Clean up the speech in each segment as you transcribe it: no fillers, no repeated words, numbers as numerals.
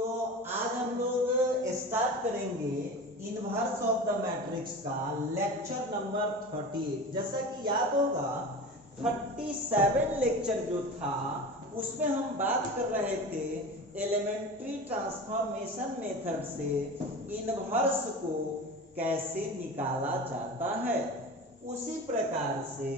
तो आज हम लोग स्टार्ट करेंगे इनवर्स ऑफ द मैट्रिक्स का लेक्चर नंबर 38। जैसा कि याद होगा 37 लेक्चर जो था उसमें हम बात कर रहे थे एलिमेंट्री ट्रांसफॉर्मेशन मेथड से इनवर्स को कैसे निकाला जाता है। उसी प्रकार से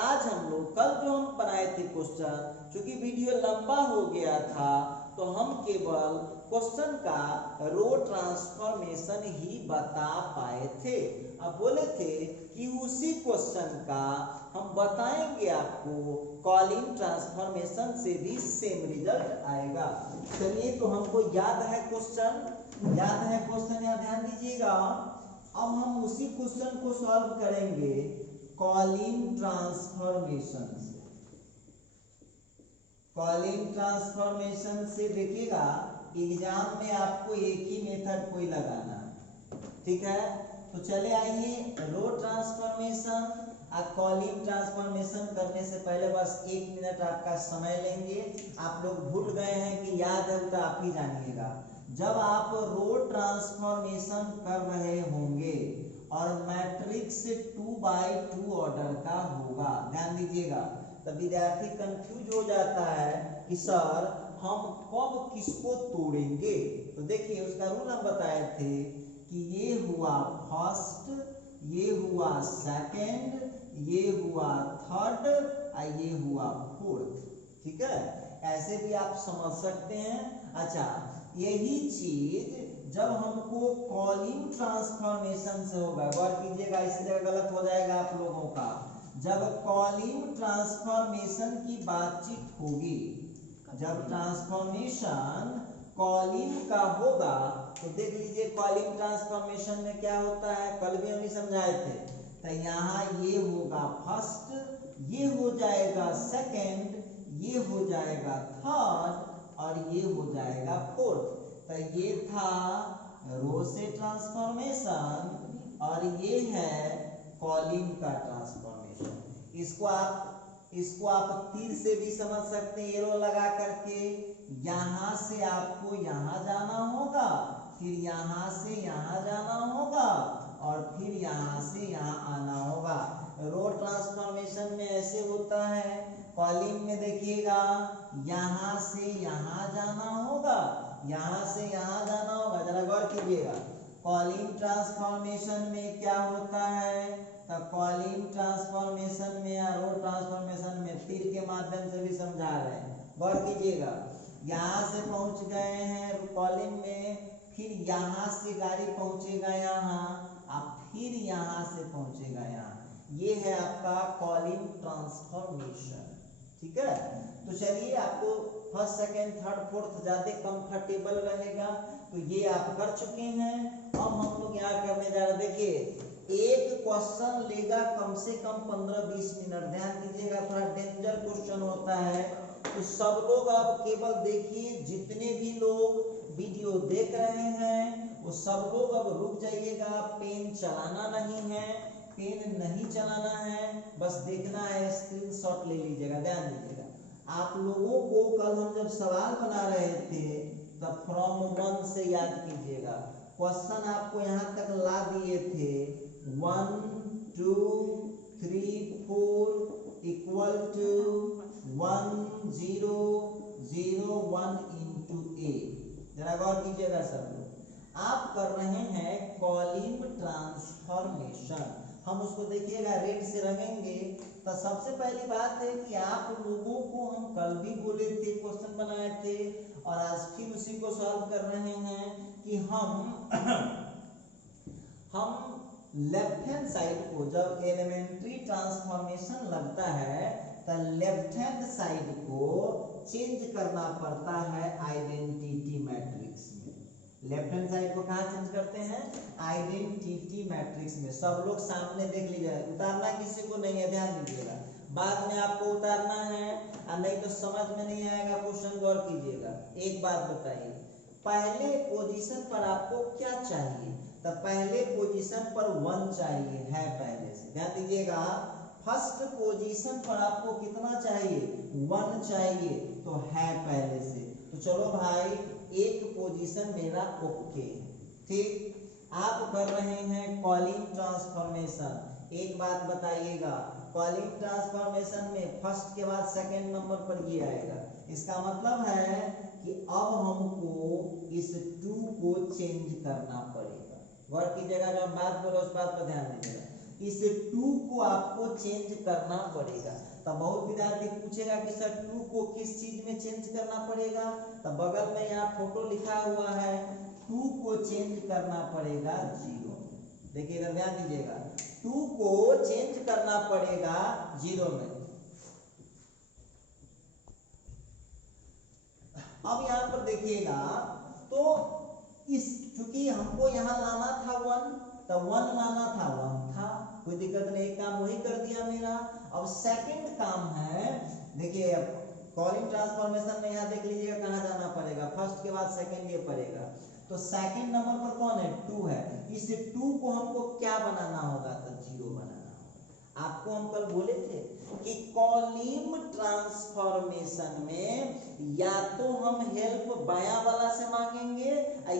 आज हम लोग कल जो हम बनाए थे क्वेश्चन, चूंकि वीडियो लंबा हो गया था तो हम केवल क्वेश्चन का रो ट्रांसफॉर्मेशन ही बता पाए थे। अब बोले थे कि उसी क्वेश्चन का हम बताएंगे आपको कॉलिंग ट्रांसफॉर्मेशन से भी सेम रिजल्ट आएगा। चलिए, तो हमको याद है क्वेश्चन, यहाँ ध्यान दीजिएगा। अब हम उसी क्वेश्चन को सॉल्व करेंगे कॉलिंग ट्रांसफॉर्मेशन से। कॉलिंग ट्रांसफॉर्मेशन से देखिएगा एग्जाम में आपको एक ही मेथड कोई लगाना है, ठीक है। तो चले आइए, रो ट्रांसफॉर्मेशन और कॉलिंग ट्रांसफॉर्मेशन करने से पहले बस 1 मिनट आपका समय लेंगे। आप लोग भूल गए हैं कि याद है तो आप ही जानिएगा। जब आप रो ट्रांसफॉर्मेशन कर रहे होंगे और मैट्रिक्स 2x2 ऑर्डर का होगा, ध्यान दीजिएगा, तब विद्यार्थी कंफ्यूज हो जाता है कि सर हम कब किसको तोड़ेंगे। तो देखिए उसका रूल हम बताए थे कि ये हुआ फर्स्ट, ये हुआ सेकंड, ये हुआ थर्ड और ये हुआ फोर्थ, ठीक है। ऐसे भी आप समझ सकते हैं। अच्छा, यही चीज जब हमको कॉलिंग ट्रांसफॉर्मेशन से होगा, गौर कीजिएगा, इसी जगह गलत हो जाएगा आप लोगों का। जब कॉलिंग ट्रांसफॉर्मेशन की बातचीत होगी, जब ट्रांसफॉर्मेशन कॉलिंग का होगा तो देख लीजिए कॉलिंग ट्रांसफॉर्मेशन में क्या होता है, कल भी हम समझाए थे। तो यहाँ ये होगा फर्स्ट, ये हो जाएगा सेकंड, ये हो जाएगा थर्ड और ये हो जाएगा फोर्थ। तो ये था रो से ट्रांसफॉर्मेशन और ये है कॉलिंग का ट्रांसफॉर्मेशन। इसको आप तीर से भी समझ सकते हैं, एरो लगा करके। यहां से आपको यहां जाना होगा, फिर यहां से यहां जाना होगा और फिर यहां से यहां आना होगा। रो ट्रांसफॉर्मेशन में ऐसे होता है। कॉलिंग में देखिएगा यहां से यहां जाना होगा, यहां से यहां जाना होगा। जरा गौर कीजिएगा, कॉलिंग ट्रांसफॉर्मेशन में क्या होता है, तो कॉलिंग ट्रांसफॉर्मेशन में या रो ट्रांसफॉर्मेशन में तीर के माध्यम से भी समझा रहे हैं। गौर कीजिएगा, यहाँ से पहुंच गए हैं कॉलिंग में, फिर यहाँ से गाड़ी पहुंचेगा यहाँ, अब फिर यहाँ से पहुंचेगा यहाँ। ये है आपका कॉलिंग ट्रांसफॉर्मेशन, ठीक है। तो चलिए, आपको फर्स्ट सेकेंड थर्ड फोर्थ ज्यादा कंफर्टेबल रहेगा, तो ये आप कर चुके हैं। अब हम लोग यहाँ करने जा रहे हैं, देखिए एक क्वेश्चन लेगा कम से कम 15-20 मिनट। ध्यान दीजिएगा, थोड़ा डेंजर क्वेश्चन होता है, तो सब लोग अब केवल देखिए, जितने भी लोग वीडियो देख रहे हैं वो सब लोग अब रुक जाइएगा। पेन चलाना नहीं है, पेन नहीं चलाना है, बस देखना है, स्क्रीनशॉट ले लीजिएगा। ध्यान दीजिएगा, आप लोगों को कल हम जब सवाल बना रहे थे तब फ्रॉम 1 से याद कीजिएगा। क्वेश्चन आपको यहाँ तक ला दिए थे 1 2 3 4 इक्वल टू 1 0 0 1 इंटू ए। जरा गौर कीजिएगा सब लोग, आप कर रहे हैं कॉलिंग ट्रांसफॉर्मेशन। हम उसको देखिएगा रेड से रंगेंगे। तो सबसे पहली बात है कि आप लोगों को हम कल भी बोले थे, क्वेश्चन बनाए थे और आज फिर उसी को सॉल्व कर रहे हैं कि हम लेफ्ट हैंड साइड को जब एलिमेंट्री ट्रांसफॉर्मेशन लगता है तो लेफ्ट हैंड साइड को चेंज करना पड़ता है आइडेंटिटी मैट्रिक्स में। लेफ्ट हैंड साइड को कहाँ चेंज करते हैं, आइडेंटिटी मैट्रिक्स में। सब लोग सामने देख लीजिएगा, उतारना किसी को नहीं है, ध्यान दीजिएगा, बाद में आपको उतारना है और नहीं तो समझ में नहीं आएगा क्वेश्चन। गौर कीजिएगा, एक बात बताइए, पहले पोजीशन पर आपको क्या चाहिए, तो पहले पोजीशन पर 1 चाहिए है पहले से। ध्यान दीजिएगा, फर्स्ट पोजीशन पर आपको कितना चाहिए, 1 चाहिए, तो है पहले से। तो चलो भाई एक पोजीशन मेरा ओके। ठीक, आप कर रहे हैं कॉलिंग ट्रांसफॉर्मेशन। एक बात बताइएगा, कॉलिंग ट्रांसफॉर्मेशन में फर्स्ट के बाद सेकंड नंबर पर ये आएगा। इसका मतलब है कि अब हमको इस टू को चेंज करना पड़ेगा। गौर कीजिएगा, जो हम बात बोल रहे उस बात पर ध्यान दीजिएगा। इस टू को आपको चेंज करना पड़ेगा। तब बहुत विद्यार्थी पूछेगा कि सर टू को किस चीज में चेंज करना पड़ेगा, तब बगल में यहाँ फोटो लिखा हुआ है, टू को चेंज करना पड़ेगा जीरो। देखिए इधर ध्यान दीजिएगा, टू को चेंज करना पड़ेगा जीरो में। अब यहाँ पर देखिएगा, तो इस चूंकि हमको यहाँ लाना था वन, तो वन लाना था, वन था, कोई दिक्कत नहीं, काम वही कर दिया मेरा। अब सेकंड काम है, देखिए कॉलिंग ट्रांसफॉर्मेशन में यहाँ देख लीजिएगा कहाँ जाना पड़ेगा, फर्स्ट के बाद सेकंड ये पड़ेगा। तो सेकंड नंबर पर कौन है, टू है। इस टू को हमको क्या बनाना होगा, तो जीरो बनाना होगा। आपको हम कल बोले थे कि कॉलिंग ट्रांसफॉर्मेशन में या तो हम हेल्प बायां वाला से मांगेंगे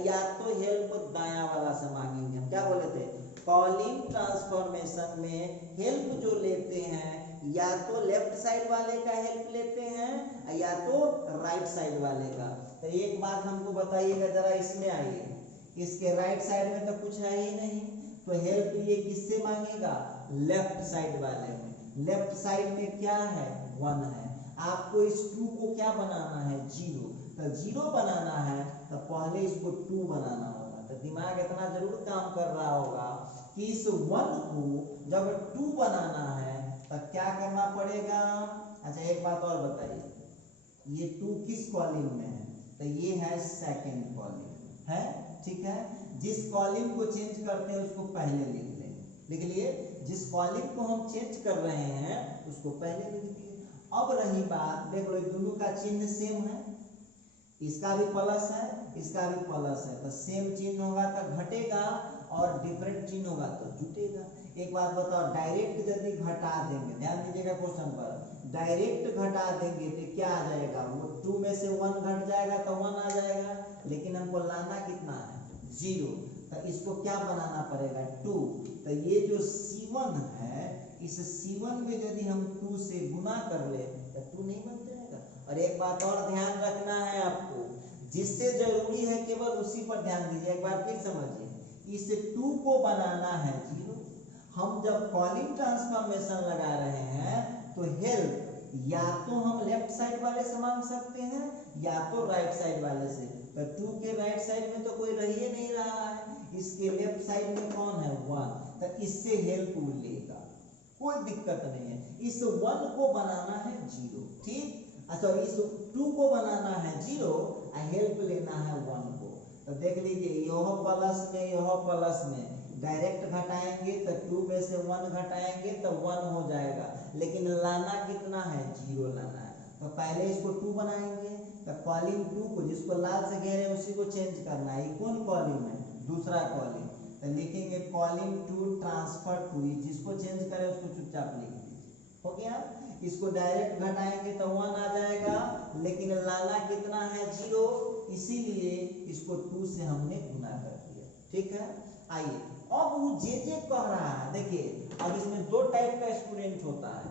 या तो हेल्प दायां वाला से मांगेंगे। हम क्या बोले थे, कॉलिंग ट्रांसफॉर्मेशन में हेल्प जो लेते हैं या तो लेफ्ट साइड वाले का हेल्प लेते हैं या तो राइट साइड वाले का। तो एक बात हमको बताइएगा जरा, इसमें आइए, इसके राइट साइड में तो कुछ है ही नहीं, तो हेल्प ये किससे मांगेगा, लेफ्ट साइड वाले में। लेफ्ट साइड में क्या है, वन है। आपको इस टू को क्या बनाना है, जीरो। तो जीरो बनाना है तो पहले इसको टू बनाना होगा। तो दिमाग इतना जरूर काम कर रहा होगा कि इस वन को जब टू बनाना है तो क्या करना पड़ेगा। अच्छा एक बात और बताइए, ये टू किस कॉलिंग में है, तो ये है सेकंड कॉलिंग है, ठीक है। जिस कॉलिंग को चेंज करते हैं उसको पहले लिख लेंगे, लिख लिए, जिस कॉलिंग को हम चेंज कर रहे हैं उसको पहले लिख दिए। अब रही बात, देख लो दोनों का चिन्ह सेम है, इसका भी प्लस है इसका भी प्लस है, तो सेम चिन्ह होगा तो घटेगा और डिफरेंट चिन्ह होगा तो जुटेगा। एक बात बताओ, डायरेक्ट यदि घटा देंगे, ध्यान दीजिएगा क्वेश्चन पर, डायरेक्ट घटा देंगे तो क्या आ जाएगा, वो टू में से वन घट जाएगा तो वन आ जाएगा, लेकिन हमको लाना कितना है, जीरो। तो इसको क्या बनाना पड़ेगा, टू। तो ये जो C1 है, इस C1 में यदि हम टू से गुना कर ले तो टू नहीं बन जाएगा। और एक बात और ध्यान रखना है आपको, जिससे जरूरी है केवल उसी पर ध्यान दीजिए। एक बार फिर समझिए, इस टू को बनाना है जीरो। हम जब कॉलिंग ट्रांसफॉर्मेशन लगा रहे हैं तो हेल्प या तो हम लेफ्ट साइड वाले से मांग सकते हैं या तो राइट साइड वाले से। तो टू के राइट साइड में तो कोई रह ही नहीं रहा है, इसके लेफ्ट साइड में कौन है, वन, तो इससे हेल्प लेगा, कोई दिक्कत नहीं है। इस वन को बनाना है जीरो, ठीक। अच्छा इस टू को बनाना है जीरो और हेल्प लेना है वन को। तो देख लीजिए, यह प्लस में डायरेक्ट घटाएंगे तो टू में से वन घटाएंगे तो वन हो जाएगा, लेकिन लाना कितना है, जीरो लाना है। तो पहले इसको टू बनाएंगे, तो कॉलिंग टू को, जिसको लाल से घेरे उसी को चेंज करना है। ये कौन कॉलिंग है, दूसरा कॉलिंग, तो लिखेंगे कॉलिंग टू ट्रांसफर टू, जिसको चेंज करे उसको चुपचाप लिख दीजिए, हो गया। इसको डायरेक्ट घटाएंगे तो वन आ जाएगा, लेकिन लाना कितना है, जीरो, इसीलिए इसको टू से हमने गुना कर दिया, ठीक है। आइए अब वो जे कह रहा है, देखिए अब इसमें दो टाइप का स्टूडेंट होता है,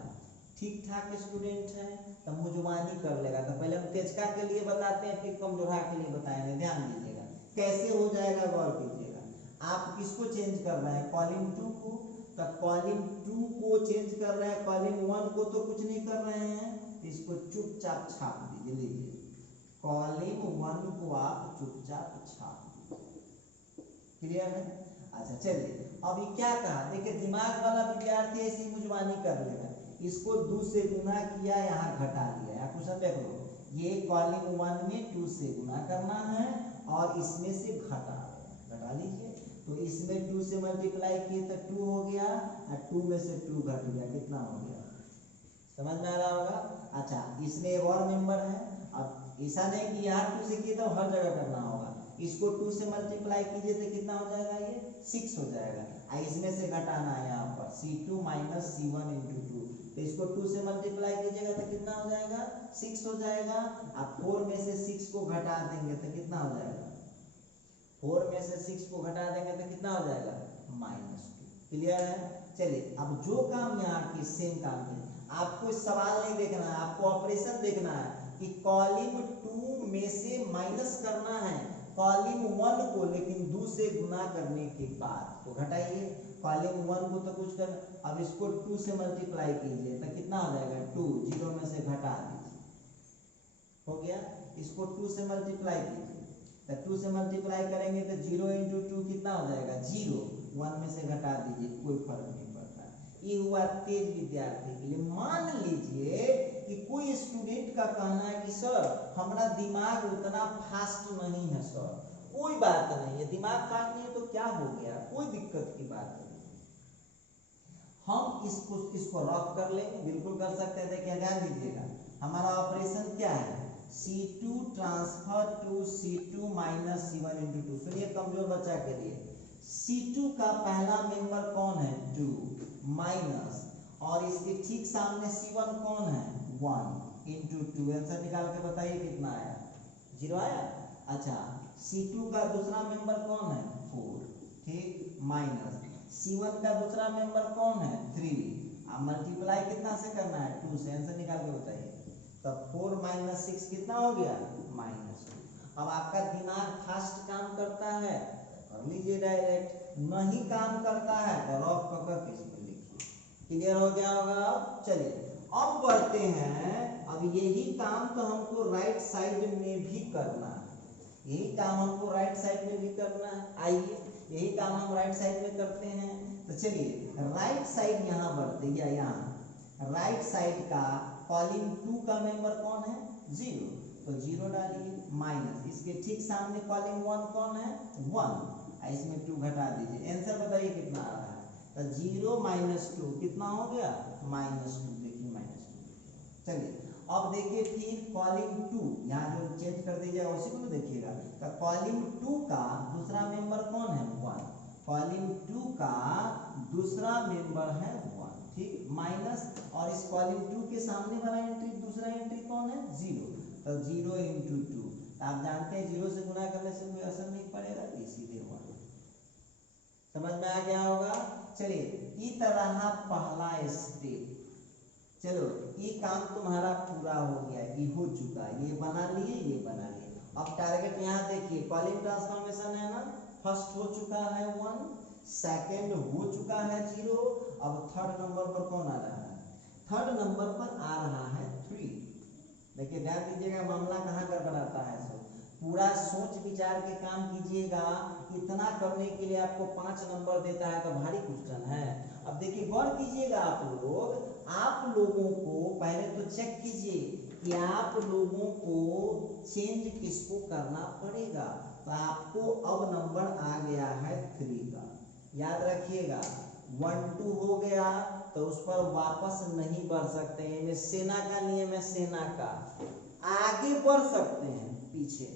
ठीक ठाक स्टूडेंट है तो मुजवानी कर लेगा। तो पहले हम तेजका के लिए बताते हैं, फिर कमजोरा के लिए बताएंगे। ध्यान दीजिएगा कैसे हो जाएगा, गौर कीजिएगा। आप किसको चेंज कर रहे हैं, कॉलिंग टू को, तो कॉलिंग टू को चेंज कर रहे हैं, कॉलिंग वन को तो कुछ नहीं कर रहे हैं, इसको चुपचाप छाप दीजिए। लीजिए कॉलिंग वन को आप चुपचाप छाप दीजिए, क्लियर है। अच्छा चलिए, अभी क्या कहा, देखिए दिमाग वाला विद्यार्थी ऐसी मुजवानी कर लेगा, इसको दो से गुना किया, यहाँ घटा दिया। यहाँ क्वेश्चन देख लो, ये कॉलिंग वन में टू से गुना करना है और इसमें से घटा लीजिए। तो इसमें टू से मल्टीप्लाई किए तो टू हो गया और टू में से टू घट गया, कितना हो गया, समझ में आ रहा होगा। अच्छा इसमें एक और मेंबर है, अब ऐसा नहीं कि यहाँ टू से किए तो हर जगह करना होगा, इसको टू से मल्टीप्लाई कीजिए तो कितना हो जाएगा, ये 6 हो जाएगा। इसमें से घटाना है यहाँ पर C2 - C1 × 2, तो इसको 2 से मल्टीप्लाई कीजिएगा तो कितना हो जाएगा 6 हो जाएगा। आप 4 में से 6 को घटा देंगे तो कितना हो जाएगा 4 में से 6 को घटा देंगे तो कितना हो जाएगा -2। क्लियर है। चलिए अब जो काम यहाँ की सेम काम है, आपको सवाल नहीं देखना है, आपको ऑपरेशन देखना है कि कॉलम 2 में से माइनस करना है कॉलम 1 को, लेकिन 2 से गुना करने के बाद तो घटाइए कॉलम 1 को तो कुछ कर, अब इसको 2 से मल्टीप्लाई कीजिए तो कितना हो जाएगा 2, 0 में से घटा दीजिए, हो गया। इसको 2 से मल्टीप्लाई कीजिए तो 2 से मल्टीप्लाई करेंगे तो 0 × 2 कितना हो जाएगा 0, 1 में से घटा दीजिए, कोई फर्क नहीं पड़ता। ये हुआ तेज विद्यार्थी के लिए। मान लीजिए कि कोई स्टूडेंट का कहना है कि सर हमारा दिमाग उतना फास्ट नहीं है सर, कोई बात नहीं है, दिमाग फास्ट नहीं है तो क्या हो गया, कोई दिक्कत की बात नहीं, हम इसको रफ कर लेंगे, बिल्कुल कर सकते हैं। देखिए ध्यान दीजिएगा, हमारा ऑपरेशन क्या है C2 transfer to C2 minus C1 × 2। सुनिए कमजोर बच्चा के लिए, C2 का पहला मेंबर कौन है 2 माइनस, और इसके ठीक सामने C1 कौन है 1 × 2। आंसर निकाल के बताइए कितना आया, 0 आया। अच्छा C2 का दूसरा मेंबर कौन है 4, ठीक, माइनस C1 का दूसरा मेंबर कौन है 3, अब मल्टीप्लाई कितना से करना है 2 से, आंसर निकाल के बताइए। तब 4 - 6 कितना हो गया -2। अब आपका दिमाग फास्ट काम करता है कर लीजिए डायरेक्ट, नहीं काम करता है तो रफ कर किसी लिखिए। क्लियर हो गया होगा। अब चलिए अब बढ़ते हैं, अब यही काम तो हमको राइट साइड में भी करना है, यही काम हमको राइट साइड में भी करना है। आइए यही काम हम राइट साइड में करते हैं। तो चलिए राइट साइड यहाँ बढ़ते या यहाँ राइट साइड का कॉलम 2 का मेंबर कौन है 0, तो 0 डालिए, माइनस इसके ठीक सामने कॉलम 1 कौन है 1, इसमें 2 घटा दीजिए, आंसर बताइए कितना आ रहा है। तो 0 - 2 कितना हो गया -2, देखिए -2। चलिए अब देखिए फिर कॉलम 2 यहाँ जो चेंज कर दीजिएगा उसी को देखिएगा। तो कॉलम 2 का दूसरा मेंबर कौन है 1, कॉलम 2 का दूसरा मेंबर है 1, ठीक, माइनस, और इस कॉलम 2 के सामने वाला एंट्री दूसरा एंट्री कौन है 0, तो 0 × 2। तो आप जानते हैं 0 से गुना करने से कोई असर नहीं पड़ेगा, ये सीधे 1। समझ में आ गया होगा। चलिए इस तरह पहला स्टेप, चलो ये काम तुम्हारा पूरा हो गया, ये हो चुका, ये बना लिए, ये बना लिए। अब टारगेट यहाँ देखिए, कॉलम ट्रांसफॉर्मेशन है ना, फर्स्ट हो चुका है 1, सेकंड हो चुका है 0, अब थर्ड नंबर पर कौन आ रहा है, थर्ड नंबर पर आ रहा है 3। देखिए ध्यान दीजिएगा मामला कहाँ गड़बड़ाता है, सो पूरा सोच विचार के काम कीजिएगा। इतना करने के लिए आपको 5 नंबर देता है तो भारी क्वेश्चन है। अब देखिए गौर कीजिएगा आप लोगों को पहले तो चेक कीजिए कि आप लोगों को चेंज किसको करना पड़ेगा। तो आपको अब नंबर आ गया है 3 का, याद रखिएगा 1 2 हो गया तो उस पर वापस नहीं बढ़ सकते हैं, ये सेना का नियम है, सेना का आगे बढ़ सकते हैं पीछे।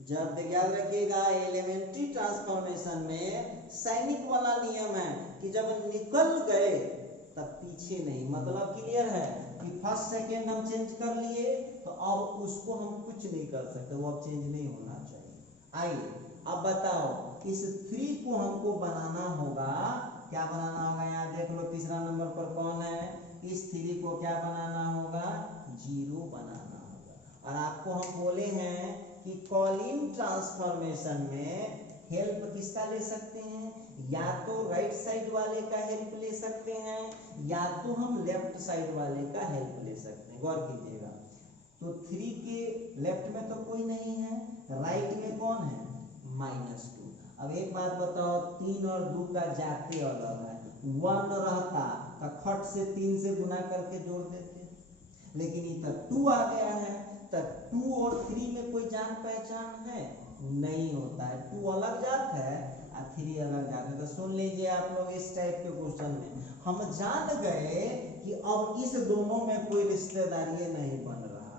जब याद रखिएगा एलिमेंट्री ट्रांसफॉर्मेशन में सैनिक वाला नियम है कि जब निकल गए तब पीछे नहीं, मतलब क्लियर है कि फर्स्ट सेकेंड हम चेंज कर लिए तो अब उसको हम कुछ नहीं कर सकते, वो अब चेंज नहीं होना चाहिए। आइए अब बताओ इस 3 को हमको बनाना होगा, क्या बनाना होगा, यहाँ देख लो तीसरा नंबर पर कौन है, इस 3 को क्या बनाना होगा 0 बनाना होगा। और आपको हम बोले हैं कि कॉलम ट्रांसफॉर्मेशन में हेल्प किसका ले सकते हैं, या तो राइट साइड वाले का हेल्प ले सकते हैं या तो हम लेफ्ट साइड वाले का हेल्प ले सकते हैं। गौर कीजिएगा तो 3 के लेफ्ट में तो कोई नहीं है, राइट में कौन है -2। अब एक बात बताओ 3 और 2 का जाते अलग है, 1 रहता तो खट से 3 से गुना करके जोड़ देते, लेकिन इधर 2 आ गया है तो 2 और 3 में कोई जान पहचान है नहीं होता है, 2 अलग जात है और 3 अलग जात है। तो सुन लीजिए आप लोग इस टाइप के क्वेश्चन में हम जान गए कि अब इस दोनों में कोई रिश्तेदारी नहीं बन रहा,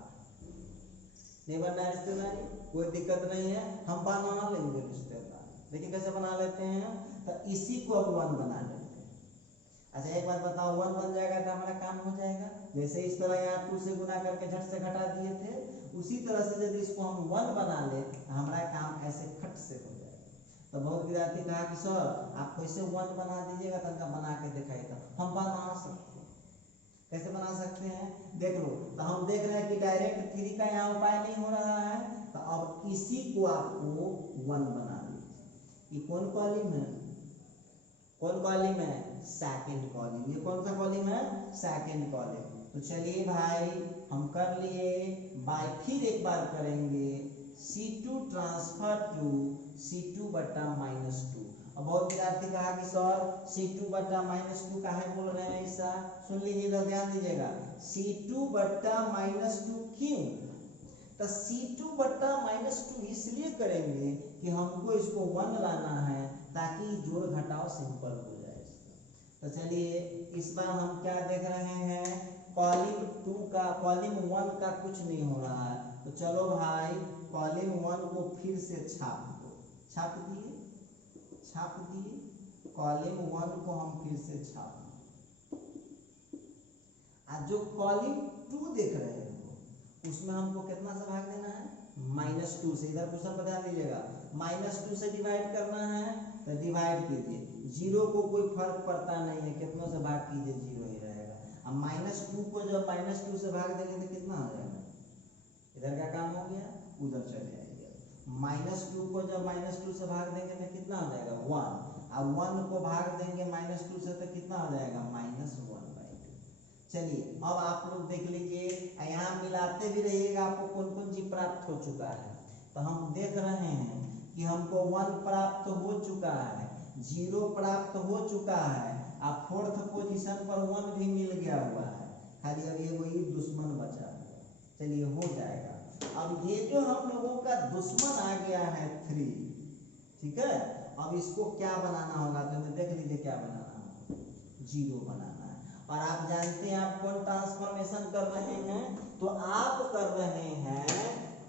नहीं बन रहा रिश्तेदारी, कोई दिक्कत नहीं है, हम बना लेंगे रिश्तेदारी। देखिए कैसे बना लेते हैं, तो इसी को अब 1 बना लेते हैं। अच्छा एक बात बताओ, 1 बन जाएगा तो हमारा काम हो जाएगा। जैसे इस तरह यहाँ 2 से गुना करके झट से घटा दिए थे, उसी तरह से यदि इसको हम 1 बना ले तो हमारा काम ऐसे खट से हो जाएगा। तो बहुत विद्यार्थी कहा कि सर आप कैसे 1 बना दीजिएगा, तो उनका बना के दिखाई था। हम बना सकते हैं। कैसे बना सकते हैं देख लो। तो हम देख रहे हैं कि डायरेक्ट 3 का यहाँ उपाय नहीं हो रहा है, तो अब इसी को आपको 1 बना दीजिए। ये कौन कॉलम है, कौन कॉलम है, सेकंड कॉलम। ये कौन सा कॉलम है, सेकंड कॉलम। तो चलिए भाई हम कर लिए बाय, फिर एक बार करेंगे C2 ट्रांसफर टू C2 बटा -2। अब बहुत विद्यार्थी कहा कि सर C2 बटा -2 काहे बोल रहे हैं ऐसा, सुन लीजिए इधर ध्यान दीजिएगा। C2 बटा -2 क्यों, तो C2 बटा -2 इसलिए करेंगे कि हमको इसको 1 लाना है ताकि जोड़ घटाव सिंपल हो जाए। तो चलिए इस बार हम क्या देख रहे हैं, कॉलम 2 का, कॉलम 1 का कुछ नहीं हो रहा है। तो चलो भाई कॉलम 1 को फिर से छाप दो, छाप दिए, छाप दिए। कॉलम 1 को हम फिर से छाप दिए। आज जो कॉलम 2 देख रहे हो उसमें हमको कितना से भाग देना है, -2 से। इधर क्वेश्चन पर ध्यान दीजिएगा, -2 से डिवाइड करना है तो डिवाइड कीजिए। 0 को कोई फर्क पड़ता नहीं है, कितनों से भाग कीजिए 0 ही रहेगा। अब -2 को जब -2 से भाग देंगे तो कितना हो जाएगा, इधर का काम हो गया, उधर चले आएगा। -2 को जब -2 से भाग देंगे तो कितना हो जाएगा 1, और 1 को भाग देंगे -2 से तो कितना हो जाएगा -1/2। चलिए अब आप लोग देख लीजिए, यहाँ मिलाते भी रहिएगा आपको कौन कौन चीज प्राप्त हो चुका है। तो हम देख रहे हैं कि हमको 1 प्राप्त हो चुका है, 0 प्राप्त हो चुका है, और 4th पोजीशन पर 1 भी मिल गया हुआ है, खाली अब ये वही दुश्मन बचा हुआ। चलिए हो जाएगा। अब ये जो हम लोगों का दुश्मन आ गया है 3, ठीक है, अब इसको क्या बनाना होगा, तो देख लीजिए क्या बनाना होगा, 0 बनाना है। और आप जानते हैं आप कौन ट्रांसफॉर्मेशन कर रहे हैं, तो आप कर रहे हैं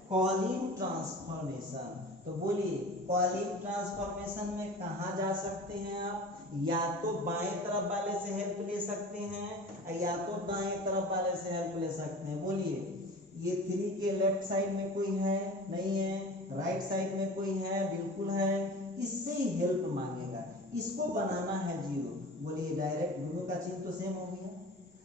कॉलम ट्रांसफॉर्मेशन। तो बोलिए कॉलम ट्रांसफॉर्मेशन में कहाँ जा सकते हैं आप, या तो बाएं तरफ वाले से हेल्प ले सकते हैं या तो दाएं तरफ वाले से हेल्प ले सकते हैं। बोलिए ये 3 के लेफ्ट साइड में कोई है, नहीं है, राइट साइड में कोई है, बिल्कुल है, इससे ही हेल्प मांगेगा। इसको बनाना है 0। बोलिए डायरेक्ट दोनों का चिन्ह तो सेम हो गया,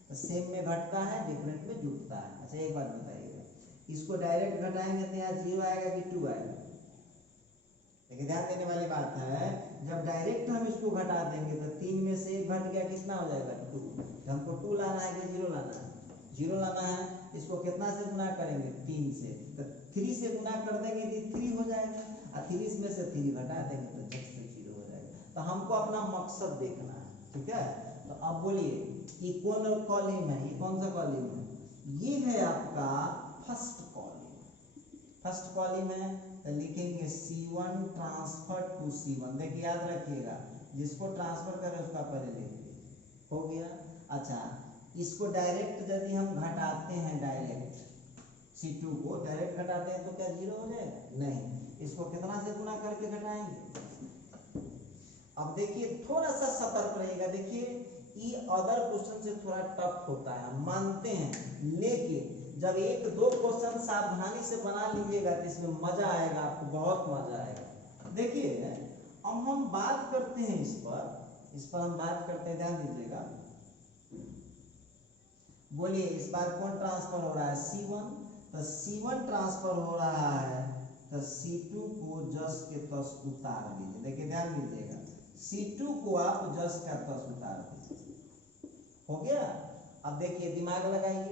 तो सेम में घटता है, डिफरेंट में जुटता है। अच्छा एक बात बताइएगा, इसको डायरेक्ट घटाएंगे तो यहाँ 0 आएगा कि 2 आएगा, लेकिन ध्यान देने वाली बात है जब डायरेक्ट हम इसको घटा देंगे तो 3 में से 1 घट गया, कितना हो जाएगा 2। तो हमको 2 लाना है कि 0 लाना है, 0 लाना है। इसको कितना से गुना करेंगे, 3 से, तो 3 से गुना कर देंगे तो 3 हो जाएगा, और 3 में से 3 घटा देंगे तो झट से 0 हो जाएगा। तो हमको अपना मकसद देखना है, ठीक है। तो अब बोलिए ये कौन कॉलम है, ये कौन सा कॉलम है, ये है आपका फर्स्ट कॉलम। फर्स्ट कॉलम है तो लिखेंगे C1 ट्रांसफर टू C1। देखिए याद रखिएगा, जिसको ट्रांसफर करें उसका पहले लिखिए, हो गया। अच्छा इसको डायरेक्ट यदि हम घटाते हैं, डायरेक्ट C2 को डायरेक्ट घटाते हैं तो क्या 0 हो जाएगा, नहीं। इसको कितना से गुना करके घटाएंगे। अब देखिए थोड़ा सा सतर्क रहेगा, देखिए ये अदर क्वेश्चन से थोड़ा टफ होता है, हम मानते हैं, लेकिन जब 1-2 क्वेश्चन सावधानी से बना लीजिएगा तो इसमें मजा आएगा, आपको बहुत मजा आएगा। देखिए अब हम बात करते हैं इस पर हम बात करते हैं, ध्यान दीजिएगा। बोलिए इस बार कौन ट्रांसफर हो रहा है, C1। तो C1 ट्रांसफर हो रहा है तो C2 को जस के तस उतार दीजिए। देखिए ध्यान दीजिएगा, C2 को आप जस का तस उतार दीजिए, हो गया। अब देखिए दिमाग लगाइए,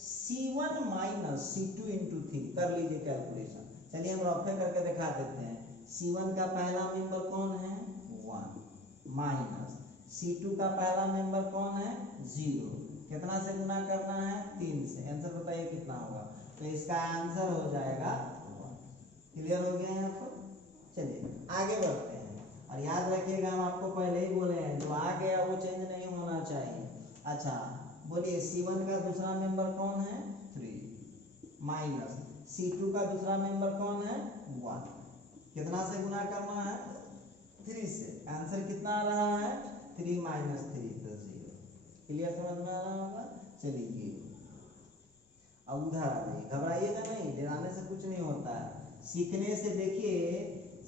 C1 माइनस C2 इंटू 3 कर लीजिए कैलकुलेशन। चलिए हम रफे करके दिखा देते हैं। C1 का पहला मेंबर कौन है, 1, माइनस C2 का पहला मेंबर कौन है, 0। कितना से गुना करना है, 3 से। आंसर बताइए कितना होगा, तो इसका आंसर हो जाएगा 1। क्लियर हो गया यहाँ पर। चलिए आगे बढ़ते हैं, और याद रखिएगा हम आपको पहले ही बोले हैं जो आ गया वो चेंज नहीं होना चाहिए। अच्छा बोलिए C1 का दूसरा मेंबर कौन है, 3, माइनस C2 का दूसरा मेंबर कौन है, 1। कितना से गुना करना है, 3 से। आंसर कितना आ रहा है, 3 - 3 + 0। क्लियर समझ में आ रहा होगा। चलिए अब उधर आ जाइए, घबराइएगा नहीं, डराने से कुछ नहीं होता है, सीखने से देखिए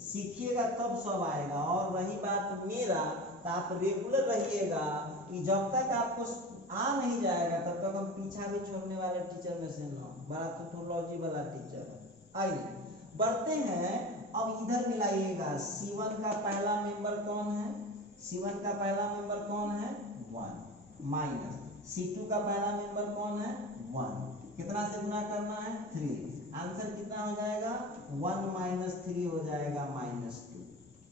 सीखिएगा तब सब आएगा। और रही बात मेरा, तो आप रेगुलर रहिएगा कि जब तक आपको आ नहीं जाएगा तब तक हम पीछा भी छोड़ने वाले टीचर में से ना, बड़ा टोटोलॉजी वाला टीचर है। आइए बढ़ते हैं, अब इधर मिलाइएगा। C1 का पहला मेंबर कौन है, C1 का पहला मेंबर कौन है 1 माइनस C2 का पहला मेंबर कौन है 1, कितना से गुना करना है 3, आंसर कितना हो जाएगा 1 माइनस 3 हो जाएगा -2।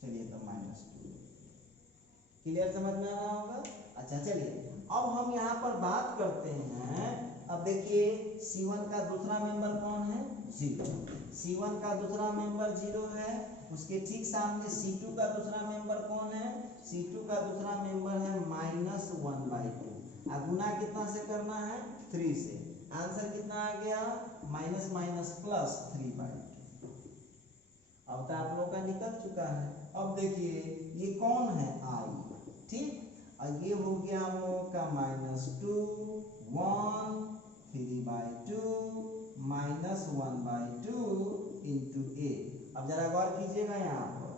चलिए तो -2, क्लियर समझ में आ रहा होगा। अच्छा चलिए अब हम यहाँ पर बात करते हैं। अब देखिए C1 का दूसरा मेंबर कौन है 0, C1 का दूसरा मेंबर 0 है, उसके ठीक सामने C2 का दूसरा मेंबर कौन है, C2 का दूसरा मेंबर है -1/2, गुना कितना से करना है 3 से, आंसर कितना आ गया माइनस माइनस प्लस 3/2। अब तो आप लोग का निकल चुका है। अब देखिए ये कौन है I, ठीक, और ये हो गया हम लोग का -2 1 3/2 -1/2 इंटू A। अब जरा गौर कीजिएगा, यहाँ पर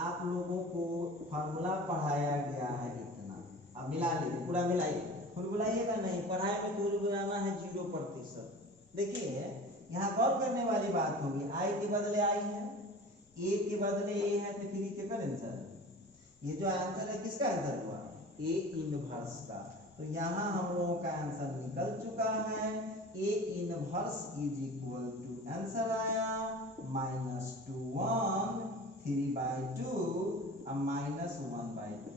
आप लोगों को फॉर्मूला पढ़ाया गया है इतना, अब मिला लीजिए, पूरा मिलाइए, फुल बुलाइएगा नहीं, पढ़ाई में फुल बुलाना है 0%। देखिए यहाँ गौर करने वाली बात होगी, I के बदले I है, A के बदले A है, तो फिर क्या आंसर है, ये जो आंसर है किसका आंसर हुआ A इनवर्स का। तो यहाँ हम लोगों का आंसर निकल चुका है, A inverse is equal to answer आया -2 1 3/2 और -1/2।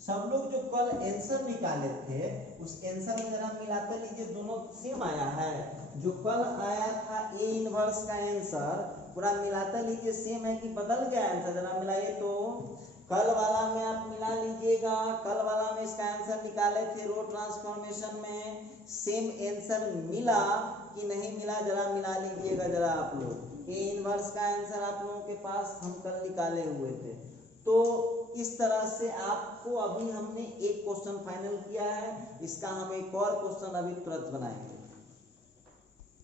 सब लोग जो कल आंसर निकाले थे उस आंसर में जरा मिलाते लीजिए, दोनों सेम आया है। जो कल आया था A इनवर्स का आंसर पूरा मिलाते लीजिए, सेम है कि बदल गया आंसर, जरा मिलाइए। तो कल वाला में आप मिला लीजिएगा, कल वाला में इसका आंसर निकाले थे रो ट्रांसफॉर्मेशन में, सेम आंसर मिला कि नहीं मिला, जरा मिला लीजिएगा जरा आप लोग। A इनवर्स का आंसर आप लोगों के पास हम कल निकाले हुए थे। तो इस तरह से आपको अभी हमने एक क्वेश्चन फाइनल किया है, इसका हम एक और क्वेश्चन अभी तुरंत बनाएंगे।